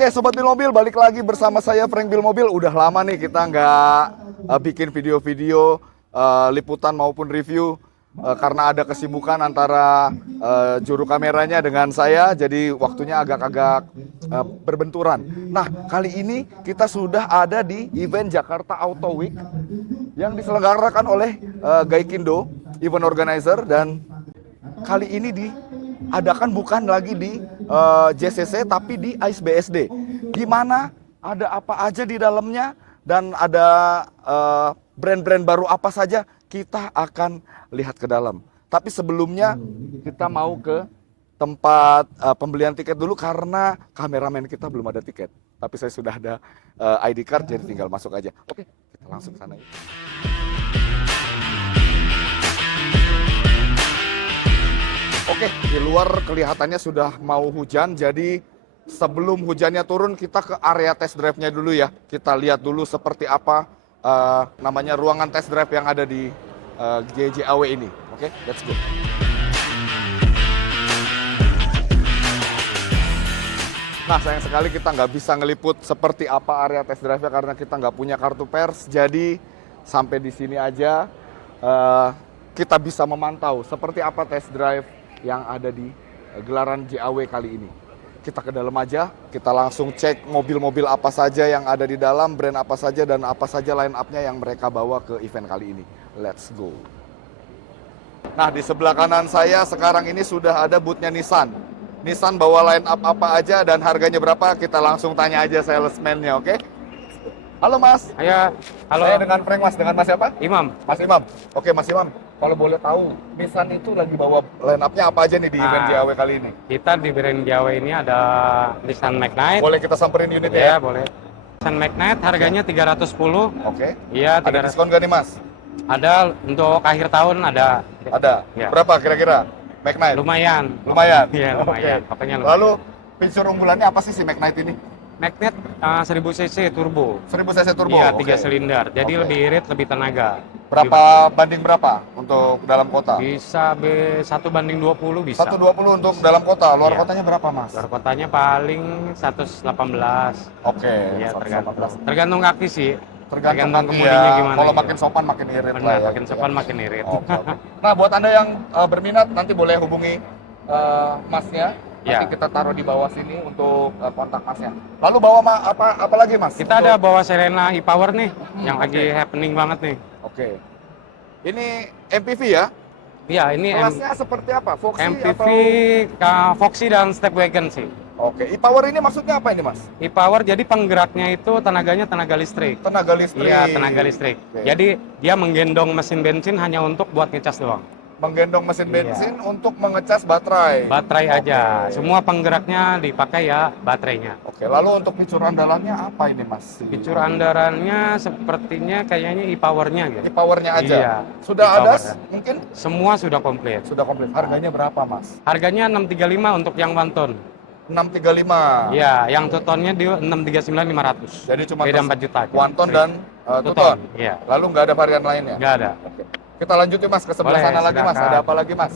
Oke, Sobat Bil Mobil, balik lagi bersama saya Frank Bil Mobil. Udah lama nih kita nggak bikin video-video liputan maupun review karena ada kesibukan antara juru kameranya dengan saya, jadi waktunya agak-agak berbenturan. Nah, kali ini kita sudah ada di event Jakarta Auto Week yang diselenggarakan oleh Gaikindo, event organizer, dan kali ini diadakan bukan lagi di JCC tapi di ACE BSD, di mana ada apa aja di dalamnya dan ada brand-brand baru apa saja, kita akan lihat ke dalam. Tapi sebelumnya kita mau ke tempat pembelian tiket dulu karena kameramen kita belum ada tiket. Tapi saya sudah ada ID card, jadi tinggal masuk aja. Oke, kita langsung ke sana ya. Oke, di luar kelihatannya sudah mau hujan, jadi sebelum hujannya turun kita ke area test drive-nya dulu ya. Kita lihat dulu seperti apa namanya ruangan test drive yang ada di GJAW ini. Oke, let's go. Nah, sayang sekali kita nggak bisa ngeliput seperti apa area test drive-nya karena kita nggak punya kartu pers. Jadi sampai di sini aja kita bisa memantau seperti apa test drive yang ada di gelaran JAW kali ini. Kita ke dalam aja, kita langsung cek mobil-mobil apa saja yang ada di dalam, brand apa saja, dan apa saja line up-nya yang mereka bawa ke event kali ini. Let's go. Nah, di sebelah kanan saya sekarang ini sudah ada booth-nya Nissan. Nissan bawa line up apa aja dan harganya berapa, kita langsung tanya aja salesman-nya, oke? Halo Mas. Ya, halo. Saya dengan Frank Mas, dengan Mas siapa? Imam. Mas Imam. Oke Mas Imam, kalau boleh tahu Nissan itu lagi bawa line up-nya apa aja nih di event JAW kali ini? Kita di brand Jawa ini ada Nissan Magnite. Boleh kita samperin unitnya Ya, ya? boleh. Nissan Magnite harganya 310. Oke. Iya, Ada diskon nggak nih Mas? Ada untuk akhir tahun ada. Ada. Ya. Berapa kira-kira? Magnite? Lumayan. Lumayan? Iya, lumayan. Oke. Pokoknya lumayan. Lalu fitur unggulannya apa sih si Magnite ini? Magnite 1000 cc turbo. 1000 cc turbo? Iya, Oke. 3 silinder. Jadi Oke. lebih irit, lebih tenaga. Berapa banding berapa untuk dalam kota? Bisa 1/20 bisa. 120 untuk dalam kota. Luar Iya. kotanya berapa Mas? Luar kotanya paling 118. Oke. Iya, 118. tergantung kaki sih. Tergantung kaki kemudinya ya. gimana. Kalau gitu. makin sopan makin irit Benar, lah ya. makin sopan makin irit. Oke, oke. Nah, buat Anda yang berminat nanti boleh hubungi Masnya. Nanti Ya. kita taruh di bawah sini untuk kontak Masnya. Lalu bawa apa lagi Mas? Kita ada bawa Serena e-Power nih, yang oke. lagi happening banget nih. Oke. Ini MPV ya? Iya, ini Kelasnya seperti apa? Foxy MPV, atau? Foxy dan Stepwagon sih. Oke. E-Power ini maksudnya apa ini Mas? E-Power jadi penggeraknya itu tenaganya tenaga listrik. Tenaga listrik. Iya, tenaga listrik. Oke. Jadi dia menggendong mesin bensin hanya untuk buat ngecas doang. Menggendong mesin Iya. bensin untuk mengecas baterai. Baterai aja. Oke. Semua penggeraknya dipakai ya baterainya. Oke. Lalu untuk fitur andalannya apa ini Mas? Fitur andalannya sepertinya kayaknya e-Powernya gitu. E-Powernya aja. Iya, Sudah ada e-Power. mungkin? Semua sudah komplit. Sudah komplit. Harganya berapa Mas? Harganya 635 untuk yang one ton. 635. Iya, yang two tonnya di 639.500. Jadi cuma beda 4 juta. aja. one ton dan two ton. Iya, Lalu nggak ada varian lainnya? nggak ada. Oke. Kita lanjut yuk Mas ke sebelah Boleh, sana lagi Mas. silakan. Ada apa lagi Mas?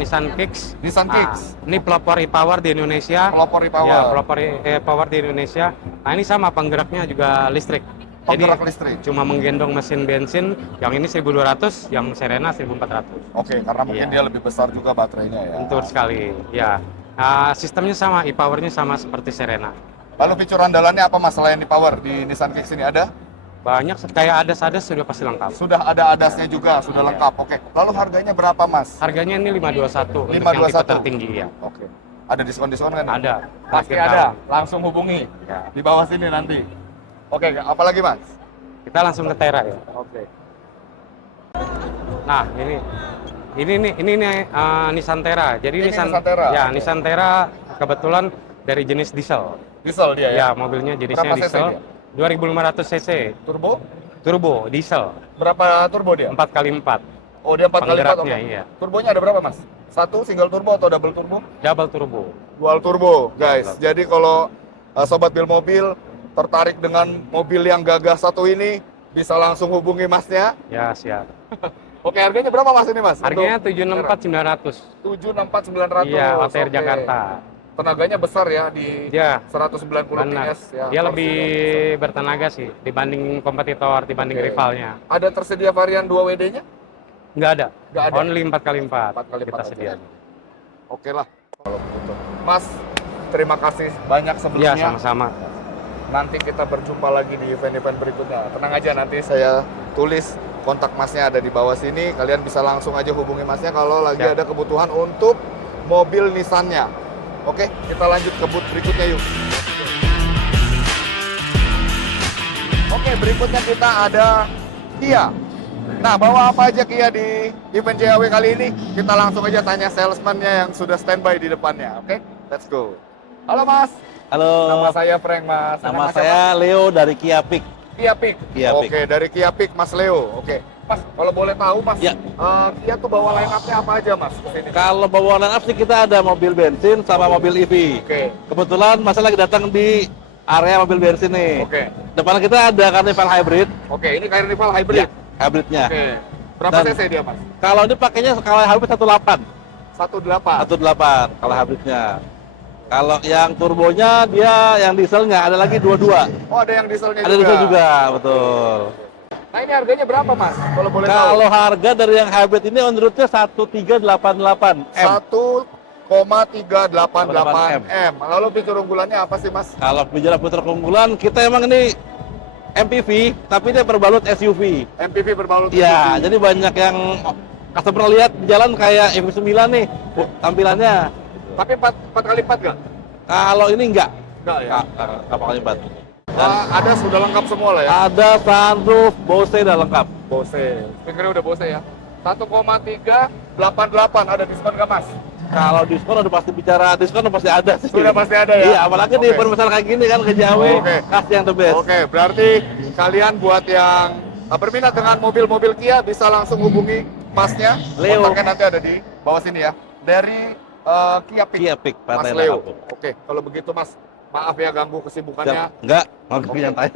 Nissan Kicks. Nissan Kicks. Ini pelopor e-Power di Indonesia. Pelopor e-Power. Ya, pelopor e-Power di Indonesia. Nah, ini sama penggeraknya juga listrik. Penggerak listrik. Cuma menggendong mesin bensin, yang ini 1200, yang Serena 1400. Oke, karena mungkin Iya. dia lebih besar juga baterainya ya. Betul sekali. Ya. Sistemnya sama, e-Powernya sama seperti Serena. Lalu fitur andalannya apa Mas selain e-Power di Nissan Kicks ini ada? Banyak kayak adas-adas sudah pasti lengkap. Sudah ada ADAS-nya juga, sudah Iya. lengkap. Oke. Lalu harganya berapa Mas? Harganya ini 521 untuk yang 521. tipe tertinggi ya. Oke. Ada diskon-diskon kan? Ada. Pasti Akhir ada. tahun. Langsung hubungi Ya. di bawah sini nanti. Oke, apa lagi Mas? Kita langsung ke Tera ya. Oke. Nah, ini nih Nissan Tera. Jadi Ini Nissan Tera, Ya, oke. Nissan Tera kebetulan dari jenis diesel. Diesel dia ya? Ya, mobilnya jenisnya Berapa cc diesel. dia? 2500 cc. Turbo? Turbo diesel. Berapa turbo dia? 4x4. Oh, dia 4 kali 4. Penggeraknya, Oke. iya. Turbonya ada berapa, Mas? Satu single turbo atau double turbo? Double turbo. Dual turbo, guys. Jadi kalau sobat bil mobil tertarik dengan mobil yang gagah satu ini, bisa langsung hubungi Masnya. Ya, siap. Oke, harganya berapa Mas ini, Mas? Harganya Untuk 764.900. 764.900. Iya, OTR Oke. Jakarta. tenaganya besar ya di Dia 190 benar. PS ya. Dia lebih bertenaga sih dibanding kompetitor, dibanding Oke. rivalnya. Ada tersedia varian 2WD-nya? Nggak ada. Nggak ada. Only 4x4 4x4 kita aja. sediain. Oke lah kalau begitu. Mas, terima kasih banyak Iya, sebelumnya. sama-sama. Nanti kita berjumpa lagi di event-event berikutnya. Tenang aja, nanti saya tulis kontak Masnya ada di bawah sini. Kalian bisa langsung aja hubungi Masnya kalau lagi Siap. ada kebutuhan untuk mobil Nissan-nya. Oke, kita lanjut ke booth berikutnya yuk. Oke, berikutnya kita ada Kia. Nah, bawa apa aja Kia di event JAW kali ini? Kita langsung aja tanya salesman-nya yang sudah standby di depannya. Oke, let's go. Halo Mas, Halo, nama saya Frank Mas. nama saya Leo dari Kia Pick. Kia Pick. Kia Pick. Oke, dari Kia Pick Mas Leo. Oke. Mas, kalau boleh tahu Mas, Ya. Kia tuh bawa line up-nya apa aja Mas kesini? Kalau bawa line up sih kita ada mobil bensin sama mobil EV. Oke. Kebetulan Mas lagi datang di area mobil bensin nih. Oke. Depan kita ada Carnival Hybrid. Oke, ini Carnival Hybrid. Ya, hybridnya. Oke. Berapa Dan- cc dia Mas? Kalau ini pakainya kalau hybrid 18. 1.8. 18 kalau hybridnya. Kalau yang turbonya dia yang dieselnya ada lagi 22. Oh, ada yang dieselnya Ada diesel juga, betul. Nah, ini harganya berapa Mas? Kalau boleh tahu. Kalau harga dari yang hybrid ini on road-nya 1388 M. 1,388 M. Lalu fitur unggulannya apa sih Mas? Kalau bicara putar keunggulan, kita emang ini MPV, tapi dia berbalut SUV. MPV berbalut Iya, SUV. jadi banyak yang customer lihat di jalan kayak EV9 nih tampilannya. Tapi 4 kali 4 nggak? Kalau ini enggak, Nggak ya? enggak pakai 4. Dan Ada sudah lengkap semua lah ya? ada sunroof, Bose udah lengkap. Bose. Speakernya udah Bose ya? 1,388 ada diskon nggak Mas? Kalau diskon udah pasti bicara diskon udah pasti ada sih. Sudah pasti ada ya? Iya, apalagi di Oke. event besar kayak gini kan ke JAW, Oke. kasih yang the best. Oke, berarti kalian buat yang berminat dengan mobil-mobil Kia bisa langsung hubungi Masnya. Leo. Kontaknya nanti ada di bawah sini ya. Dari Kia Pick. Kia Pick, Mas Partai Leo. Lampung. Oke, kalau begitu Mas, maaf ya ganggu kesibukannya. Enggak, mau Oke. nyantai.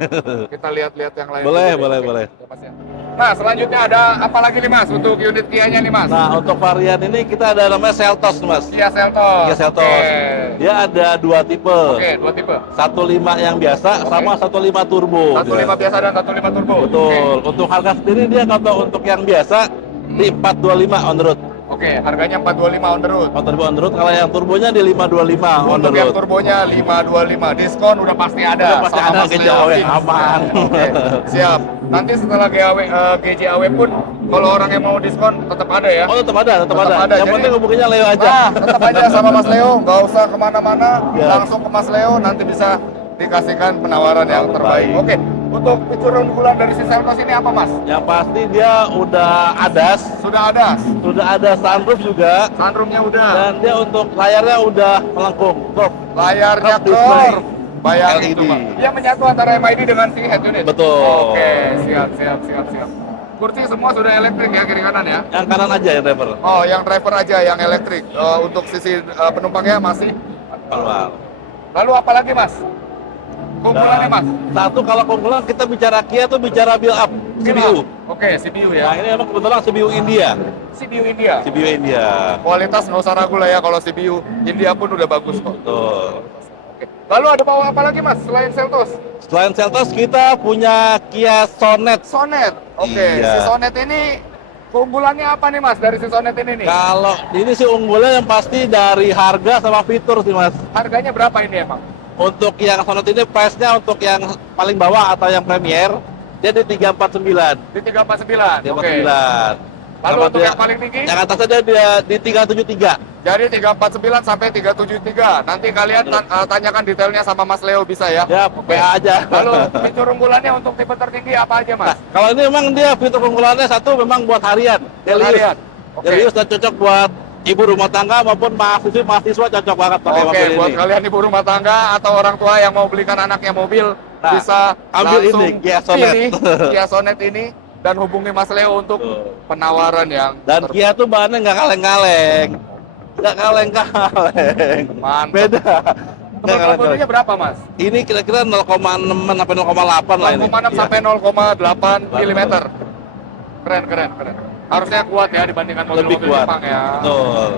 Kita lihat-lihat yang lain. Boleh, dulu deh. boleh, Oke. boleh. Ya, Mas, ya. Nah, selanjutnya ada apa lagi nih Mas untuk unit Kia-nya nih Mas? Nah, untuk varian ini kita ada namanya Seltos, Mas. Kia Seltos. Kia Seltos. Oke. Dia ada dua tipe. Oke, dua tipe. 15 yang biasa Oke. sama 15 turbo. 15 biasa dan 15 turbo. Betul. Untuk harga sendiri dia kalau untuk yang biasa di 425 on the road. Oke, harganya 425 on the road. 425 on the road. Kalau yang turbonya di 525 on the Untuk yang road. turbonya 525, diskon udah pasti ada. Udah pasti sama ada Mas ke Leo JAW, Fix. aman. Oke, siap. Nanti setelah GJAW pun, kalau orang yang mau diskon tetap ada ya. Oh, tetap ada. Tetap ada. Yang Jadi- penting hubunginya Leo aja. Nah, tetap aja sama Mas Leo, nggak usah kemana-mana, Ya. langsung ke Mas Leo, nanti bisa dikasihkan penawaran yang terbaik. Terbaik. Oke, untuk fitur unggulan dari si Seltos ini apa Mas? Yang pasti dia udah ADAS, Sudah ada, sudah ada sunroof juga, sunroofnya udah, dan dia untuk layarnya udah melengkung. Top. layarnya Curve display. curve. Bayangin LED. itu Mas. Dia menyatu antara MID dengan si head unit. Betul. Oke, siap. Kursi semua sudah elektrik ya kiri kanan ya. Yang kanan aja ya driver. Oh, yang driver aja yang elektrik. Untuk sisi penumpangnya masih. Manual. Lalu apa lagi Mas? Keunggulannya Mas? Satu kalau keunggulan kita bicara Kia tuh bicara build up CPU. Oke, CPU Nah ya. ini emang kebetulan CPU India. CPU India. CPU India. Kualitas nggak usah ragu lah ya kalau CPU India pun udah bagus kok. Tuh. Oke. Lalu ada bawa apa lagi Mas selain Seltos? Selain Seltos kita punya Kia Sonet. Sonet. Oke, Iya. si Sonet ini keunggulannya apa nih Mas dari si Sonet ini nih? Kalau ini sih unggulan yang pasti dari harga sama fitur sih Mas. Harganya berapa ini emang? Untuk yang Sonet ini price-nya untuk yang paling bawah atau yang premier dia di 349. Di 349. Oke. 349. Lalu Sama untuk dia- yang paling tinggi? Yang atasnya dia di 373. Jadi 349 sampai 373. Nanti kalian tanyakan detailnya sama Mas Leo bisa ya. Ya, PA aja. Lalu fitur unggulannya untuk tipe tertinggi apa aja Mas? Kalau ini memang dia fitur keunggulannya satu memang buat harian, daily use. Harian. Oke. Daily use dan cocok buat ibu rumah tangga maupun mahasiswa cocok banget pakai Oke, mobil buat ini. kalian ibu rumah tangga atau orang tua yang mau belikan anaknya mobil, Nah, bisa ambil langsung ini, Kia Sonet. pilih Kia Sonet ini dan hubungi Mas Leo untuk Betul. penawaran yang Dan Kia tuh bahannya nggak kaleng-kaleng, nggak kaleng-kaleng. Mantap. Beda. Nggak Tebal kaleng-kaleng. bodinya berapa Mas? Ini kira-kira 0,6 sampai 0,8 lah ini. 0,6 Iya. sampai 0,8 Betul. mm. Keren. Harusnya kuat ya dibandingkan Lebih mobil-mobil kuat. Jepang ya. Betul.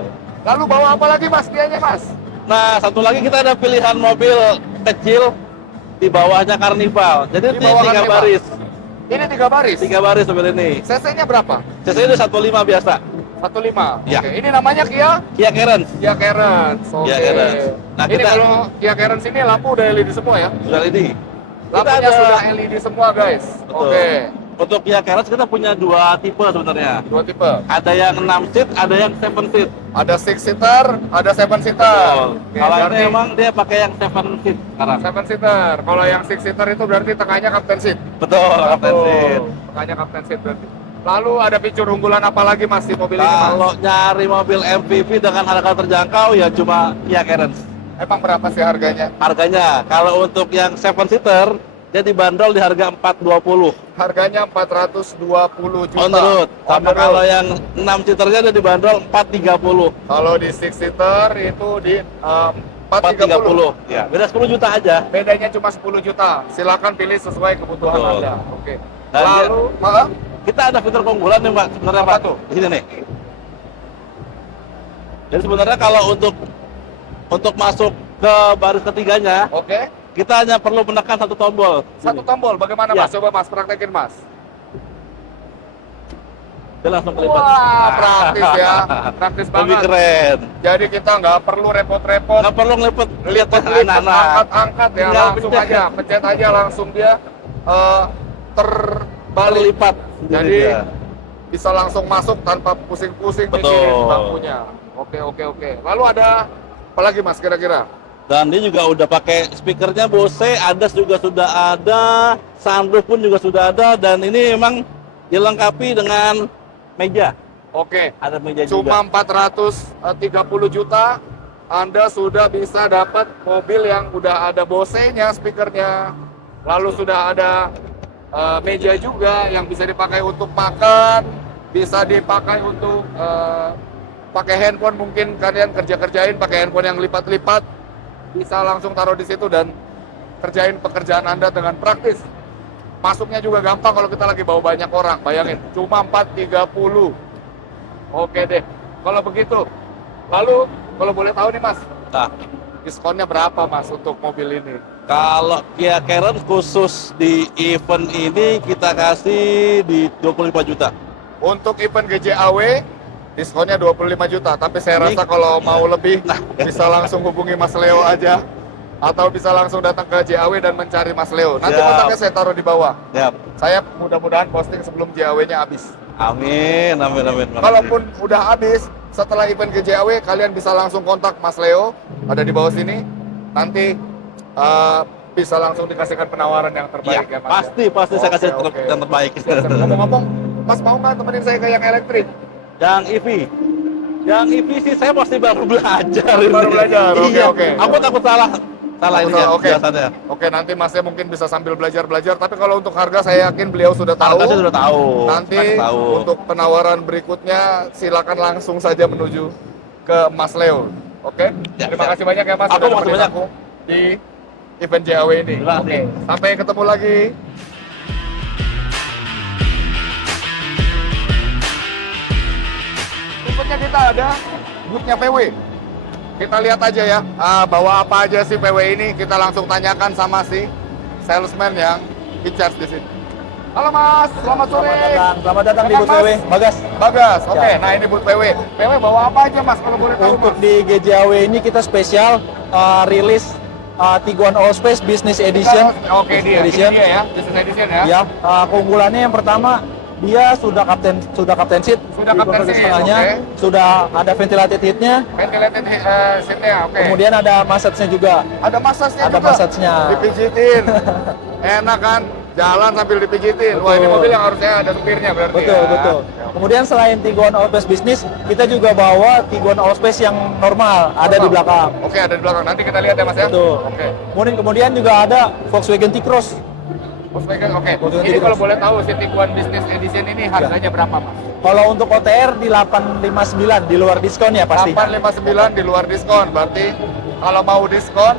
Lalu bawa apa lagi Mas dianya Mas? Nah, satu lagi kita ada pilihan mobil kecil di bawahnya Carnival. Jadi Di ini bawah 3 Carnival. baris. Ini 3 baris. 3 baris mobil ini. CC-nya berapa? CC ini 15 biasa. 15. Ya. Oke. Ini namanya Kia Kia Carens. Kia Carens. Oke. Kia Carens. Nah, ini kita- kalau Kia Carens ini lampu udah LED semua ya? Sudah ini. Lampunya ada- sudah LED semua, guys. Betul. Oke. Untuk Kia Carens kita punya 2 tipe sebenarnya. 2 tipe. Ada yang 6 seat, ada yang 7 seat. Ada 6 seater, ada 7 seater. Oke, Kalau berarti ini emang dia pakai yang 7 seat sekarang. 7 seater. Kalau yang 6 seater itu berarti tengahnya captain seat. Betul, Captain seat. Tengahnya captain seat berarti. Lalu ada fitur unggulan apa lagi Mas di mobil ini, Mas? Kalau nyari mobil MPV dengan harga terjangkau ya cuma Kia Carens. Emang berapa sih harganya? Harganya kalau untuk yang 7 seater dia dibanderol di harga 420 Harganya 420 juta. on the road. On Sama the road. kalau yang 6 seaternya dia dibanderol 430. Kalau di 6 seater itu di 430. 430. Ya, beda 10 juta aja. Bedanya cuma 10 juta. Silakan pilih sesuai kebutuhan Betul. Anda. Oke. Dan Lalu, maaf, Kita ada fitur keunggulan nih Pak, sebenarnya Apa Pak. tuh? Di sini nih. Jadi sebenarnya kalau untuk masuk ke baris ketiganya, oke. kita hanya perlu menekan satu tombol. Satu Sini. tombol, bagaimana Ya. Mas? Coba Mas praktekin Mas. Dia langsung kelipat. Wah, praktis ya. Praktis Lebih banget. keren. Jadi kita nggak perlu repot-repot. Nggak perlu ngelipet lihat anak-anak. Angkat-angkat ya, Tinggal langsung pencet. aja. Pencet aja langsung dia terbalik. Terlipat. Jadi bisa langsung masuk tanpa pusing-pusing Betul. mikirin bangkunya. Oke. Lalu ada apa lagi Mas kira-kira? Dan dia juga udah pakai speakernya Bose, ADAS juga sudah ada, sunroof pun juga sudah ada, dan ini memang dilengkapi dengan meja. Oke. Ada meja Cuma juga. 430 juta Anda sudah bisa dapat mobil yang udah ada Bose-nya speakernya. Lalu sudah ada meja juga yang bisa dipakai untuk makan, bisa dipakai untuk pakai handphone, mungkin kalian kerjain pakai handphone yang lipat-lipat, bisa langsung taruh di situ dan kerjain pekerjaan Anda dengan praktis. Masuknya juga gampang kalau kita lagi bawa banyak orang, bayangin, cuma 430. Oke deh, kalau begitu. Lalu, kalau boleh tahu nih Mas, Nah, diskonnya berapa Mas untuk mobil ini? kalau Kia Carens khusus di event ini kita kasih di 25 juta. Untuk event GJAW, diskonnya 25 juta. Tapi saya rasa kalau mau lebih, bisa langsung hubungi Mas Leo aja. Atau bisa langsung datang ke JAW dan mencari Mas Leo. Nanti Siap. kontaknya saya taruh di bawah. Ya. Saya mudah-mudahan posting sebelum JAW-nya habis. Amin. Makasih. Kalaupun udah habis, setelah event GJAW, kalian bisa langsung kontak Mas Leo. Ada di bawah sini. Nanti bisa langsung dikasihkan penawaran yang terbaik ya, Mas. pasti saya kasih Oke. yang terbaik. Ngomong-ngomong, Mas mau nggak temenin saya ke yang elektrik? Yang EV sih saya masih baru belajar. Baru belajar, oke, Iya. oke. Aku takut salah ini ya, Oke. biasanya. Oke, nanti Masnya mungkin bisa sambil belajar-belajar. Tapi kalau untuk harga, saya yakin beliau sudah tahu. Harga saya sudah tahu. Nanti Pasti tahu. untuk penawaran berikutnya, silakan langsung saja menuju ke Mas Leo. Oke? Ya, Terima siap. kasih banyak ya Mas. Aku sudah makasih nemenin banyak. aku di event JAW ini. Terima kasih. Oke. Sampai ketemu lagi. Berikutnya kita ada boothnya PW. Kita lihat aja ya, bawa apa aja sih PW ini. Kita langsung tanyakan sama si salesman yang in charge di sini. Halo Mas, selamat sore. Selamat datang di Silakan, booth PW. Mas. Bagas. Bagas, oke. Ya. Nah ini booth PW. PW bawa apa aja Mas kalau boleh tahu Untuk Mas? di GJAW ini kita spesial rilis Tiguan Allspace Business Edition. Oke dia, ini Edition. dia ya, business edition ya. Ya, keunggulannya yang pertama dia sudah kapten seat, Sudah di captain bagian seat, tengahnya, oke. sudah ada ventilated heatnya, Ventilated seatnya, oke. kemudian ada massage-nya juga. Ada massage-nya Ada juga. massage-nya. Dipijitin. Enak kan? Jalan sambil dipijitin. Wah ini Betul. mobil yang harusnya ada supirnya berarti Betul, ya. betul. Kemudian selain Tiguan Allspace Business, kita juga bawa Tiguan Allspace yang normal, ada di belakang. Oke, ada di belakang. Nanti kita lihat ya Mas ya. Betul. Oke. Kemudian juga ada Volkswagen T-Cross. Volkswagen, oke. Volkswagen Ini T-Cross. kalau boleh tahu si Tiguan Business Edition ini harganya berapa Mas? Kalau untuk OTR di 859 di luar diskon ya pasti. 859 di luar diskon. Berarti kalau mau diskon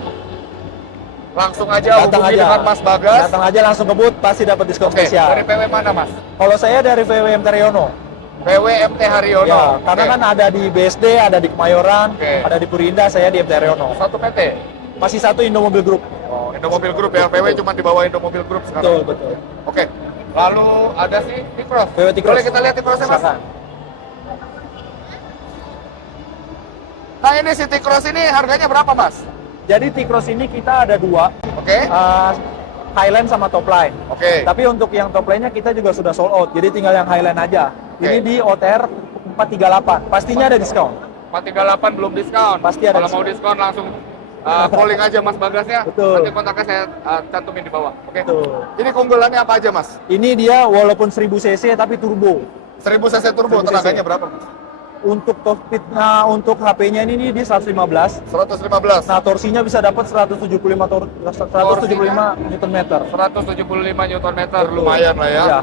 langsung aja Datang hubungi aja. dengan Mas Bagas. Datang aja langsung ke booth pasti dapat diskon Oke, spesial. dari PW mana Mas? Kalau saya dari VW Teriono. VW MT Haryono. Ya, karena Oke. kan ada di BSD, ada di Kemayoran, Oke. ada di Purinda, saya di MT Haryono. Satu PT. Masih satu Indomobil Group. Oh, Indomobil Group ya. VW cuma di bawah Indomobil Group sekarang. Betul. Oke. Lalu ada si T-Cross. VW T-Cross. Boleh kita lihat T-Crossnya, Mas? Silakan. Nah, ini si T-Cross ini harganya berapa, Mas? Jadi T-Cross ini kita ada dua, Oke. Highline sama Topline. Oke. Tapi untuk yang Topline-nya kita juga sudah sold out, jadi tinggal yang Highline aja. Oke. Ini di OTR 438, pastinya ada diskon. 438 belum diskon. Pasti ada Kalau mau diskon langsung calling aja Mas Bagasnya. Betul. Nanti kontaknya saya cantumin di bawah. Oke. Betul. Ini keunggulannya apa aja, Mas? Ini dia walaupun 1000 cc tapi turbo. 1000 cc turbo, 1000 cc. tenaganya berapa, Mas? Untuk top speed, untuk HP-nya ini di 115. 115. Nah, torsinya bisa dapat 175 Newton meter. 175 Nm, lumayan lah ya. Iya.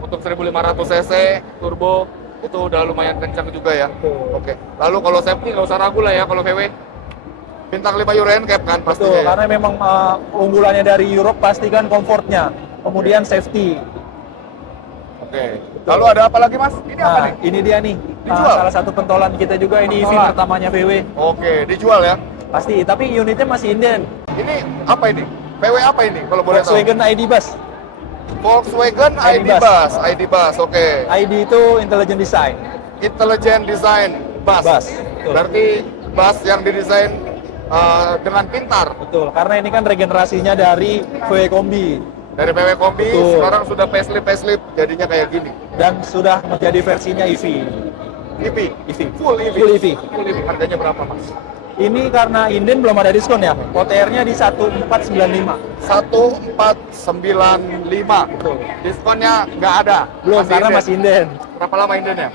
Untuk 1500 cc turbo itu udah lumayan kencang juga ya. Betul. Oke. Lalu kalau safety nggak usah ragu lah ya kalau VW. Bintang 5 Euro NCAP kan pastinya. Betul, Ya? karena memang unggulannya dari Europe pasti kan komfortnya, kemudian safety. Oke. Lalu ada apa lagi, Mas? Ini apa Nah, nih? ini dia nih, Dijual? salah satu pentolan kita juga, ini EV Pentolan. pertamanya VW. Oke, dijual ya. Pasti, tapi unitnya masih inden. Ini apa ini? VW apa ini kalau boleh tahu? Volkswagen ID Bus. Volkswagen ID ID Bus. Bus. ID Bus, oke. ID itu Intelligent Design. Intelligent Design Bus. Bus, betul. Berarti bus yang didesain dengan pintar. Betul, karena ini kan regenerasinya dari VW Kombi Dari VW Kombi Betul. sekarang sudah facelift jadinya kayak gini. dan sudah menjadi versinya EV. EV. EV. Full EV. Full EV. Full EV. Harganya berapa, Mas? Ini karena inden belum ada diskon ya. OTR-nya di 1495. 1495. Betul. Diskonnya nggak ada. Belum karena inden. masih inden. Berapa lama indennya?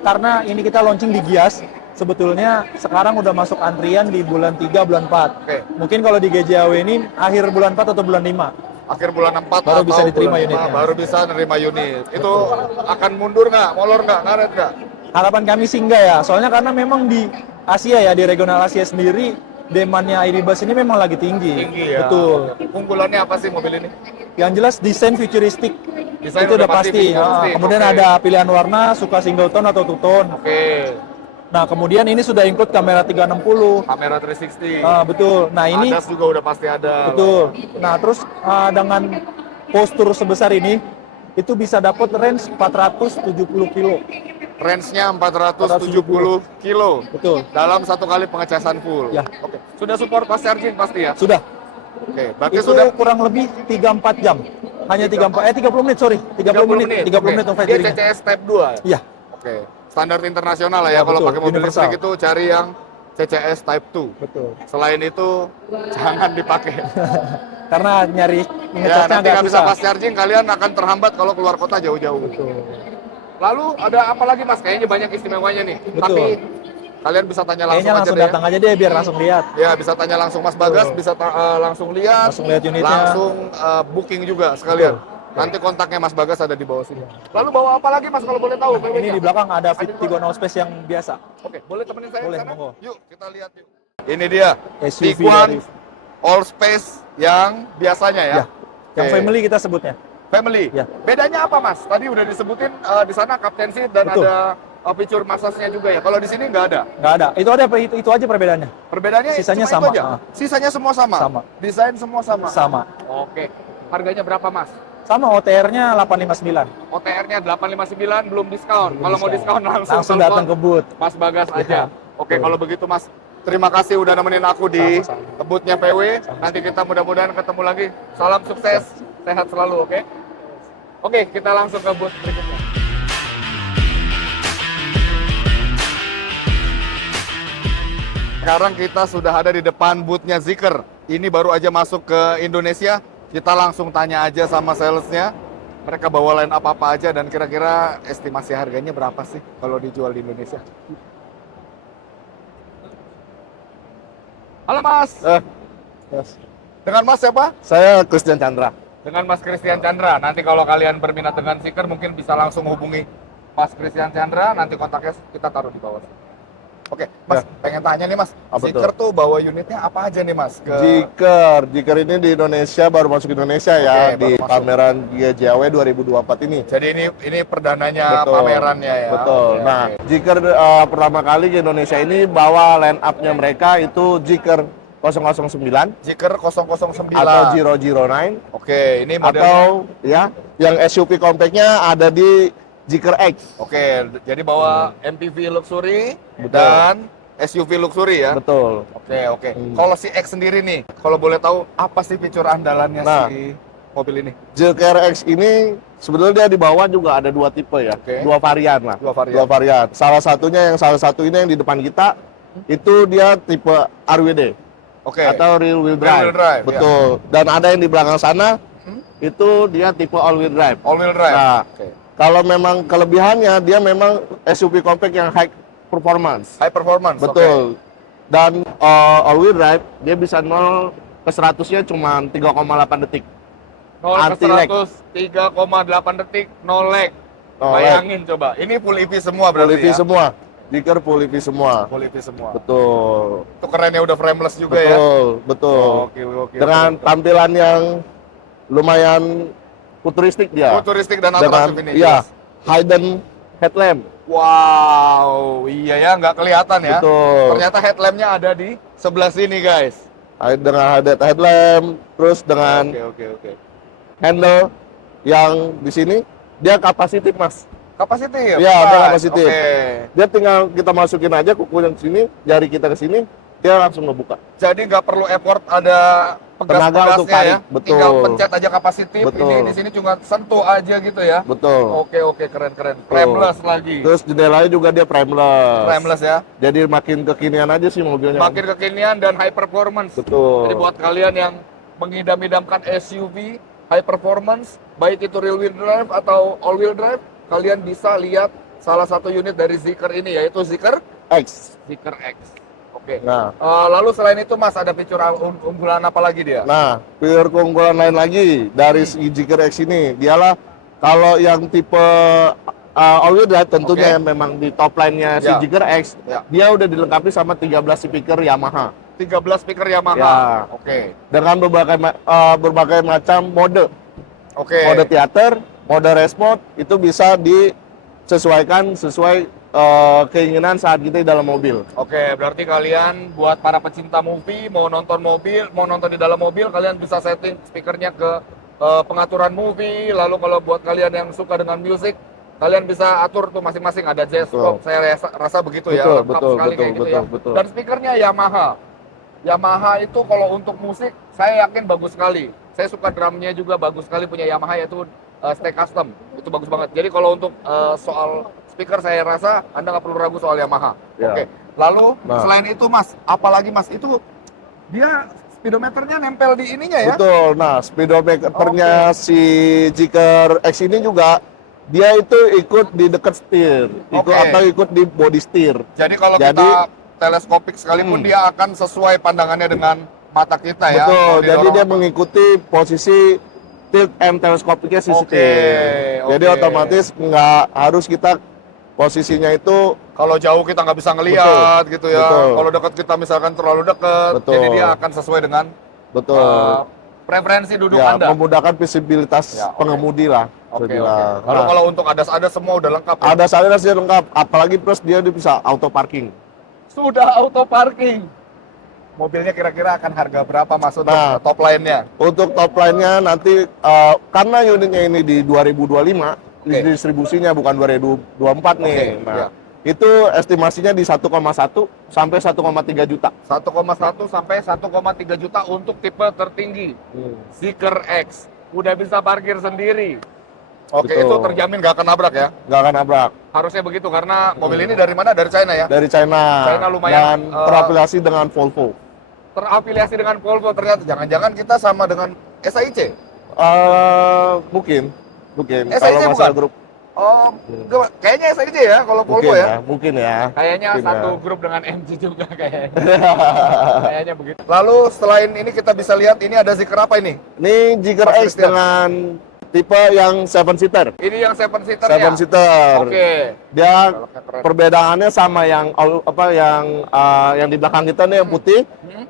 Karena ini kita launching di Gias, sebetulnya sekarang udah masuk antrian di bulan 3, bulan 4. Oke. Mungkin kalau di GJAW ini akhir bulan 4 atau bulan 5. Akhir bulan 4 Baru atau bisa diterima bulan 5, unitnya. baru bisa nerima unit. Itu akan mundur nggak? Molor nggak? Ngaret nggak? Harapan kami sih enggak ya, soalnya karena memang di Asia ya, di regional Asia sendiri, demandnya ID Bus ini memang lagi tinggi. Tinggi ya. Betul. Unggulannya apa sih mobil ini? Yang jelas desain futuristik. Desain Itu udah udah pasti pasti. futuristik, Kemudian oke. ada pilihan warna, suka single tone atau two tone. Oke. Nah, kemudian ini sudah include kamera 360. Kamera 360. Betul. Nah, ini ADAS juga udah pasti ada. betul. Nah, terus dengan postur sebesar ini itu bisa dapat range 470 kilo. Range-nya 470 kilo. Betul. Dalam satu kali pengecasan full. Ya. Oke. Sudah support fast charging pasti ya? Sudah. Oke. Berarti Itu sudah kurang lebih 3-4 jam. Hanya 30 menit, sorry. 30 menit. 30 menit Oke. untuk fast Dia charging. CCS Type 2. Iya. Oke. Standar internasional lah ya, Ya, kalau betul. pakai mobil Universal. listrik itu cari yang CCS Type 2. Betul. Selain itu jangan dipakai. Karena nyari Ya, ngecasnya nanti agak nggak bisa susah. fast charging, kalian akan terhambat kalau keluar kota jauh-jauh. Betul. Lalu ada apa lagi, Mas? Kayaknya banyak istimewanya nih. Betul. Tapi kalian bisa tanya langsung Kayaknya aja langsung deh. datang aja deh biar langsung lihat. Ya, bisa tanya langsung Mas Bagas, Betul. bisa langsung lihat. Langsung lihat unitnya. Langsung booking juga sekalian. Betul. Nanti kontaknya Mas Bagas ada di bawah sini. Lalu bawa apa lagi, Mas, kalau boleh tahu? Ini VW-nya? di belakang ada Tiguan Allspace yang biasa. Oke, boleh temenin saya Boleh, ke sana? monggo. Yuk, kita lihat yuk. Ini dia, SUV Tiguan dari- Allspace yang biasanya ya. Ya. Yang Oke. family kita sebutnya. Family. Ya. Bedanya apa, Mas? Tadi udah disebutin di sana Captain Seat dan Betul. ada fitur massage-nya juga ya. Kalau di sini nggak ada. Nggak ada. Itu aja perbedaannya. Perbedaannya Sisanya cuma itu sama. aja? Sisanya semua sama. Sama. Desain semua sama. Sama. Oke. Harganya berapa, Mas? Sama OTR-nya 859. OTR-nya 859 belum diskon. Kalau mau diskon langsung Langsung telepon datang ke booth. Mas Bagas Ya, aja. Oke, betul. kalau begitu Mas, terima kasih udah nemenin aku di Sama-sama. booth-nya PW. Nanti kita mudah-mudahan ketemu lagi. Salam sukses, sehat selalu, oke? Oke, kita langsung ke booth berikutnya. Sekarang kita sudah ada di depan booth-nya Zeekr. Ini baru aja masuk ke Indonesia. Kita langsung tanya aja sama salesnya. Mereka bawa line apa-apa aja dan kira-kira estimasi harganya berapa sih kalau dijual di Indonesia? Halo Mas, dengan Mas siapa? Saya Christian Chandra. Dengan Mas Christian Chandra. Nanti kalau kalian berminat dengan Zeekr mungkin bisa langsung hubungi Mas Christian Chandra. Nanti kontaknya kita taruh di bawah. Oke, Mas, pengen tanya nih Mas, Apa tuh? Zeekr tuh bawa unitnya apa aja nih Mas? Zeekr ini di Indonesia, baru masuk Indonesia ya, Oke, di baru masuk. pameran GJW 2024 ini. Jadi ini perdananya Betul. pamerannya ya. Betul. Oke, Nah, oke. Zeekr pertama kali ke Indonesia ini bawa line up-nya mereka itu Zeekr 009 Zeekr 009. atau 009 Oke, ini modelnya. atau ya yang SUV compactnya ada di Zeekr X. Oke, jadi bawa MPV luxury Betul. dan SUV luxury ya. Betul. Oke, oke. Hmm. Kalau si X sendiri nih, kalau boleh tahu apa sih fitur andalannya Nah. si mobil ini? Zeekr X ini sebenarnya dia di bawah juga ada dua tipe ya, Oke. dua varian lah. Dua varian. Dua varian. Salah satu ini yang di depan kita itu dia tipe RWD Oke. atau rear wheel drive. Rear wheel drive, Betul. Dan ada yang di belakang sana itu dia tipe all wheel drive. All wheel drive. Nah, Oke. kalau memang kelebihannya dia memang SUV compact yang high performance. High performance. Betul. Dan all wheel drive dia bisa 0 ke 100-nya cuma 3,8 detik. 0 ke Anti-lag. 100 3,8 detik, no lag. No Bayangin coba. Ini full EV semua Full berarti EV ya. semua. Zeekr full EV semua. Full EV semua. Betul. Itu kerennya udah frameless juga ya. Betul, betul. Oke, oke. Dengan oke. tampilan yang lumayan futuristik dia. Futuristik dan Dengan atraktif ini. iya, jelas. hidden headlamp. Wow, iya ya, nggak kelihatan ya. Betul. Ternyata headlampnya ada di sebelah sini, guys. Dengan hidden headlamp, terus dengan Oke, oke, oke. handle yang di sini dia kapasitif, Mas. Kapasitif. Iya, dia Pas. kapasitif. Oke. Dia tinggal kita masukin aja kuku yang sini, jari kita ke sini, dia langsung ngebuka. Jadi nggak perlu effort ada Tenaga untuk pegas-pegasnya ya. tarik, betul. Tinggal pencet aja kapasitif. Betul. Ini di sini cuma sentuh aja gitu ya. Betul. Oke, oke, keren. Frameless lagi. Terus jendelanya juga dia frameless. Frameless ya. Jadi makin kekinian aja sih mobilnya. Makin kekinian dan high performance. Betul. Jadi buat kalian yang mengidam-idamkan SUV high performance, baik itu rear wheel drive atau all wheel drive, kalian bisa lihat salah satu unit dari Zeekr ini, yaitu Zeekr X. X. Oke. Nah, Lalu selain itu Mas, ada fitur unggulan apa lagi dia? nah, fitur keunggulan lain lagi dari si Zeekr X ini, dialah kalau yang tipe all wheel drive tentunya Oke. yang memang di top line-nya si Ya. Zeekr X, Ya. dia udah dilengkapi sama 13 speaker Yamaha 13 speaker Yamaha. Ya. Oke. dengan berbagai macam mode. Oke. Mode theater, mode race mode itu bisa disesuaikan sesuai keinginan saat kita di dalam mobil. Oke, berarti kalian buat para pecinta movie mau nonton mobil, mau nonton di dalam mobil, kalian bisa setting speakernya ke pengaturan movie. Lalu kalau buat kalian yang suka dengan musik, kalian bisa atur tuh masing-masing, ada jazz rock. Saya rasa begitu ya, Betul, lengkap betul, sekali betul, kayak gitu betul, ya. betul. Dan speakernya Yamaha. Yamaha itu kalau untuk musik saya yakin bagus sekali. Saya suka drumnya juga bagus sekali punya Yamaha, yaitu Stay Custom. Itu bagus banget. Jadi kalau untuk soal speaker saya rasa Anda nggak perlu ragu soal Yamaha. Ya. Oke. Lalu Nah. selain itu Mas, apalagi Mas itu dia speedometernya nempel di ininya ya? Betul. Nah, speedometernya si Zeekr X ini juga dia itu ikut di dekat setir, Oke. atau ikut di body steer. Jadi kalau Jadi- kita teleskopik sekalipun dia akan sesuai pandangannya dengan mata kita ya. Betul. Kalau Jadi didorong dia apa- mengikuti posisi tilt and teleskopiknya si Oke, setir. Jadi oke. otomatis nggak harus kita posisinya itu kalau jauh kita nggak bisa ngelihat gitu ya. Betul. Kalau dekat kita misalkan terlalu dekat, Betul. jadi dia akan sesuai dengan betul. preferensi duduk Ya, Anda. memudahkan visibilitas Ya, oke. pengemudi lah. Oke, saya oke. bilang. Lalu Nah, kalau untuk adas-adas semua udah lengkap ya? ada salinasnya lengkap, apalagi plus dia bisa auto parking. Sudah auto parking. Mobilnya kira-kira akan harga berapa Mas untuk Nah. top line-nya? Untuk top line-nya nanti karena unitnya ini di 2025 Oke. distribusinya bukan 2024 nih. Oke, Nah, iya. itu estimasinya di 1,1 sampai 1,3 juta. 1,1 sampai 1,3 juta untuk tipe tertinggi. Zeekr X. Udah bisa parkir sendiri. Oke, Betul. itu terjamin nggak akan nabrak ya? Nggak akan nabrak. Harusnya begitu karena mobil ini dari mana? Dari China ya? Dari China, China lumayan, dan terafiliasi dengan Volvo. Terafiliasi dengan Volvo ternyata. Jangan-jangan kita sama dengan SAIC? Mungkin SAIC kalau masalah bukan? grup Oh, kayaknya SAIC ya kalau Volvo mungkin ya? mungkin ya. Kayaknya Mungkin satu ya. grup dengan MG juga kayaknya. Kayaknya begitu. Lalu selain ini kita bisa lihat ini ada Zeekr apa ini? Ini Zeekr Mas X Christian. dengan tipe yang 7 seater. Ini yang 7 seater 7 seater. Oke. Dia Velgnya keren. perbedaannya sama yang yang di belakang kita nih yang putih.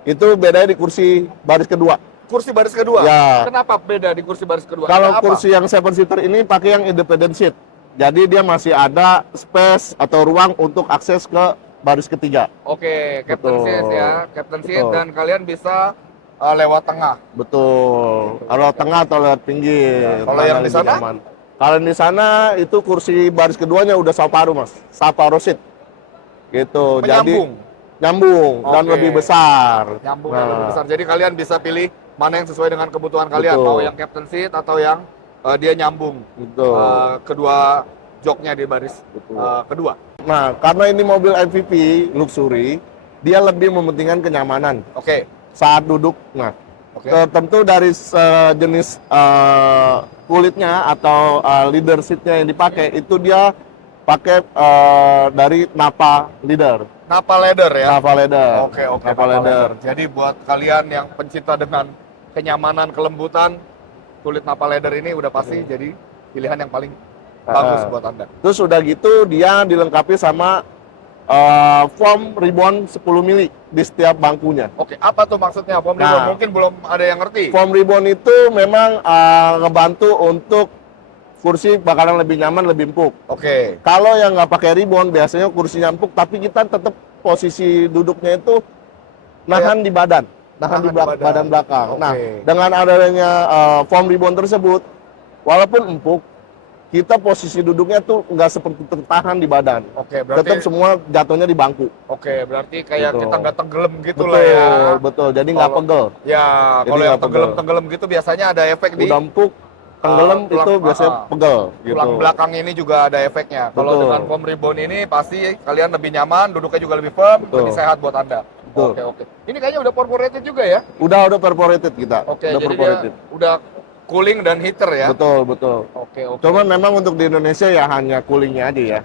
Itu bedanya di kursi baris kedua. Kursi baris kedua. Ya. Kenapa beda di kursi baris kedua? Kalau Ada apa? kursi yang 7 seater ini pakai yang independent seat. Jadi dia masih ada space atau ruang untuk akses ke baris ketiga. Oke, captain Betul. seat ya, captain seat Betul. dan kalian bisa lewat tengah. Betul. Kalau tengah atau lewat pinggir. Kalau yang mana di lebih sana? nyaman. Kalau di sana itu kursi baris keduanya udah separuh, Mas. Separuh seat. Gitu. Menyambung. Jadi nyambung dan Oke. lebih besar. Nyambung Nah, dan lebih besar. Jadi kalian bisa pilih mana yang sesuai dengan kebutuhan kalian, Betul. mau yang captain seat atau yang dia nyambung Betul. kedua joknya di baris Betul. kedua. Nah, karena ini mobil MVP luxury, dia lebih mementingkan kenyamanan Oke. saat duduk. Nah, Oke. tentu dari jenis kulitnya atau leather seatnya yang dipakai itu dia pakai dari Napa leather. Napa leather ya. Napa leather. Oke, oke. Napa leather. Jadi buat kalian yang pencinta dengan kenyamanan, kelembutan, kulit Napa leather ini udah pasti jadi pilihan yang paling bagus buat Anda. Terus udah gitu dia dilengkapi sama foam ribbon 10 mili di setiap bangkunya. Oke, apa tuh maksudnya foam ribbon? Nah. Mungkin belum ada yang ngerti. Foam ribbon itu memang ngebantu untuk kursi bakalan lebih nyaman, lebih empuk. Oke. Kalau yang nggak pakai ribbon, biasanya kursinya empuk, tapi kita tetap posisi duduknya itu nahan di badan, nahan di badan belakang. Oke. Nah, dengan adanya foam ribbon tersebut, walaupun empuk, kita posisi duduknya tuh nggak seperti tertahan di badan. Oke, berarti Tetap semua jatuhnya di bangku. Oke, berarti kayak Betul. kita nggak tenggelam gitu Betul, lah ya. betul. Jadi nggak Kalau- pegel. Ya, Jadi kalau yang nggak pegel. tenggelam gitu biasanya ada efek di Udah empuk, tenggelam tulang- itu biasanya pegel. tulang Gitu. belakang ini juga ada efeknya. Kalau Betul. dengan foam ribbon ini pasti kalian lebih nyaman, duduknya juga lebih firm, Betul. lebih sehat buat Anda. Betul. Oke, oke. Ini kayaknya udah perforated juga ya? Udah perforated kita. Oke, udah jadi perforated. dia udah cooling dan heater ya? Betul, betul. Oke, oke. Cuman memang untuk di Indonesia ya hanya coolingnya aja ya.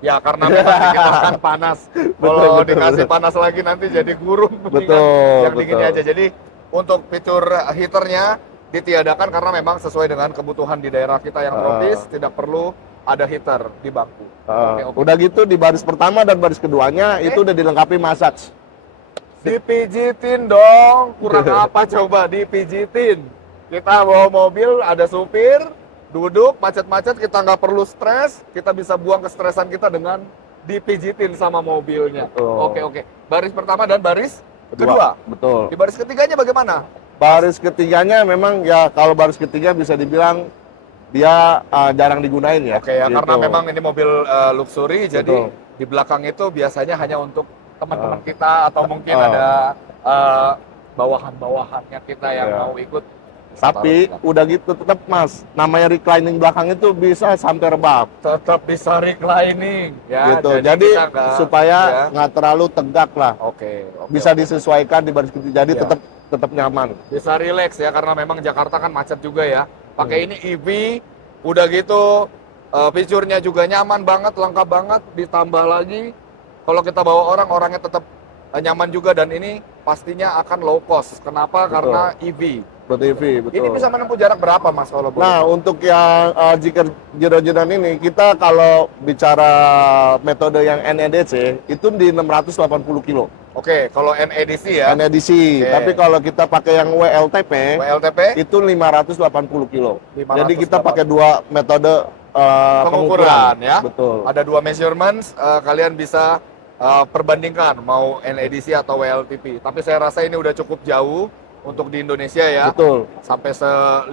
Ya karena memang kita kan panas. Betul, Kalau betul, dikasih betul. panas lagi nanti jadi gurung. Mendingan Betul, yang dingin betul. aja. Jadi untuk fitur heaternya ditiadakan karena memang sesuai dengan kebutuhan di daerah kita yang tropis, tidak perlu ada heater di bangku. Oke, oke. Udah gitu di baris pertama dan baris keduanya itu udah dilengkapi massage. Dipijitin dong, kurang apa coba dipijitin. Kita bawa mobil, ada supir, duduk, macet-macet, kita nggak perlu stres, kita bisa buang kestresan kita dengan dipijitin sama mobilnya. Betul. Oke, oke. Baris pertama dan baris kedua. Betul. Di baris ketiganya bagaimana? Baris ketiganya memang ya kalau baris ketiga bisa dibilang dia jarang digunain ya. Oke ya, gitu. karena memang ini mobil luxury, jadi Betul. di belakang itu biasanya hanya untuk teman-teman kita atau mungkin ada bawahan-bawahannya kita yang Iya. mau ikut. Tapi udah gitu tetap Mas, namanya reclining belakang itu bisa sampai rebab. Tetap bisa reclining ya. Gitu. Jadi kita nggak- supaya ya. nggak terlalu tegak lah. Oke, oke, Bisa oke. disesuaikan di baris ketiga. Jadi Iya. tetap nyaman. Bisa relax ya karena memang Jakarta kan macet juga ya. Pakai Hmm. ini EV, udah gitu fiturnya juga nyaman banget, lengkap banget. Ditambah lagi kalau kita bawa orang, orangnya tetap nyaman juga dan ini pastinya akan low cost. Kenapa? Betul. Karena EV. Betul, betul. Ini bisa menempuh jarak berapa Mas kalau boleh? Nah, untuk yang jika Jero-Jeron ini, kita kalau bicara metode yang NEDC, itu di 680 kilo. Oke, kalau NEDC ya, NEDC. Oke. Tapi kalau kita pakai yang WLTP, WLTP itu 580 kilo. 580. Jadi kita pakai dua metode pengukuran ya. Betul. Ada dua measurements, kalian bisa perbandingkan mau NEDC atau WLTP. Tapi saya rasa ini udah cukup jauh untuk di Indonesia ya. Betul. Sampai 580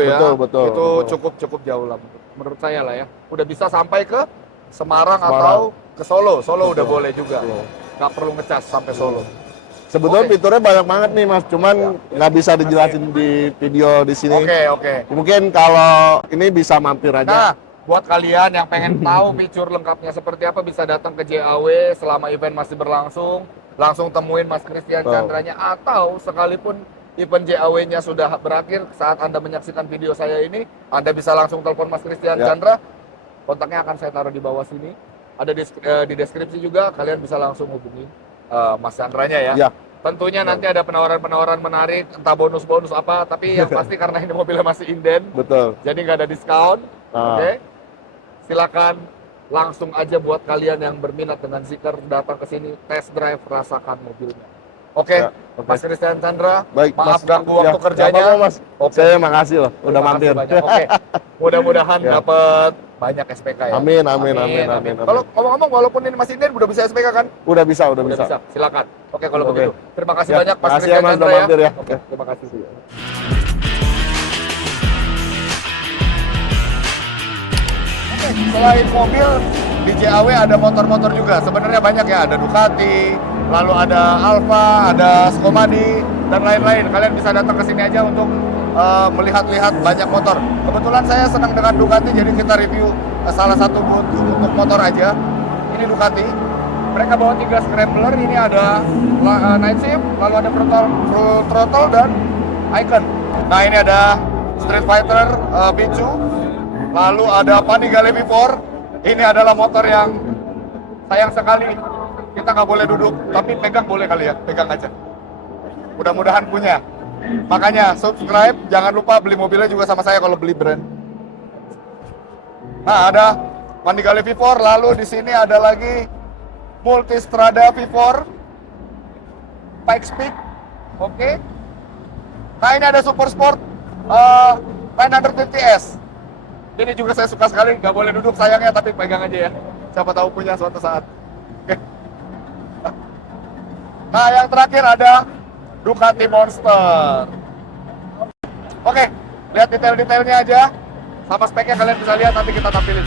ya. Betul, betul, Itu betul. cukup jauh lah menurut saya lah ya. Udah bisa sampai ke Semarang, Semarang. atau ke Solo. Solo udah Betul. boleh juga. Betul. Nggak perlu ngecas sampai Solo. Sebetulnya Oke. fiturnya banyak banget nih Mas, cuman nggak bisa dijelasin di video di sini. Oke, oke. Mungkin kalau ini bisa mampir Nah, aja. buat kalian yang pengen tahu fitur lengkapnya seperti apa, bisa datang ke JAW selama event masih berlangsung. Langsung temuin Mas Christian Betul. Chandranya, atau sekalipun event JAW-nya sudah berakhir, saat Anda menyaksikan video saya ini, Anda bisa langsung telepon Mas Christian Ya. Chandra. Kontaknya akan saya taruh di bawah sini. Ada di deskripsi juga, kalian bisa langsung hubungi Mas Chandranya ya. Ya. Tentunya nanti ada penawaran-penawaran menarik, entah bonus-bonus apa, tapi yang pasti karena ini mobilnya masih inden, Betul. jadi nggak ada diskon. Ah. Oke, silakan langsung aja buat kalian yang berminat dengan Zeekr datang ke sini, test drive, rasakan mobilnya. Oke, Ya, oke. Mas Christian Chandra, Baik, maaf Mas. ganggu Ya, waktu nggak kerjanya. apa-apa, Mas. Oke. Saya makasih loh, udah Terima kasih mampir. banyak. Oke, mudah-mudahan Ya. dapat banyak SPK ya. Amin, amin, amin, amin. Kalau ngomong-ngomong, walaupun ini masih inden, udah bisa SPK kan? Udah bisa, udah bisa. Silakan. Oke, kalau Oke. begitu. Terima kasih Ya, banyak Mas makasih ya, Christian Mas, Chandra udah mampir ya. Oke, terima kasih. Oke, selain mobil, di JAW ada motor-motor juga. Sebenarnya banyak ya, ada Ducati, lalu ada Alfa, ada Skomadi, dan lain-lain. Kalian bisa datang ke sini aja untuk melihat-lihat banyak motor. Kebetulan saya senang dengan Ducati, jadi kita review salah satu booth untuk motor aja. Ini Ducati. Mereka bawa 3 scrambler, ini ada night shift, lalu ada full throttle dan icon. Nah, ini ada Street Fighter Bicu, lalu ada Panigale V4. Ini adalah motor yang sayang sekali kita nggak boleh duduk, tapi pegang boleh kali ya, pegang aja. Mudah-mudahan punya. Makanya subscribe, jangan lupa beli mobilnya juga sama saya kalau beli brand. Nah, ada Panigale V4, lalu di sini ada lagi Multistrada V4 Pikes Peak. Oke. Nah, ini ada Super Sport 950S. Ini juga saya suka sekali, nggak boleh duduk sayangnya, tapi pegang aja ya. Siapa tahu punya suatu saat. Oke. Nah, yang terakhir ada Ducati Monster. Oke, lihat detail-detailnya aja. Sama speknya kalian bisa lihat, nanti kita tampilin.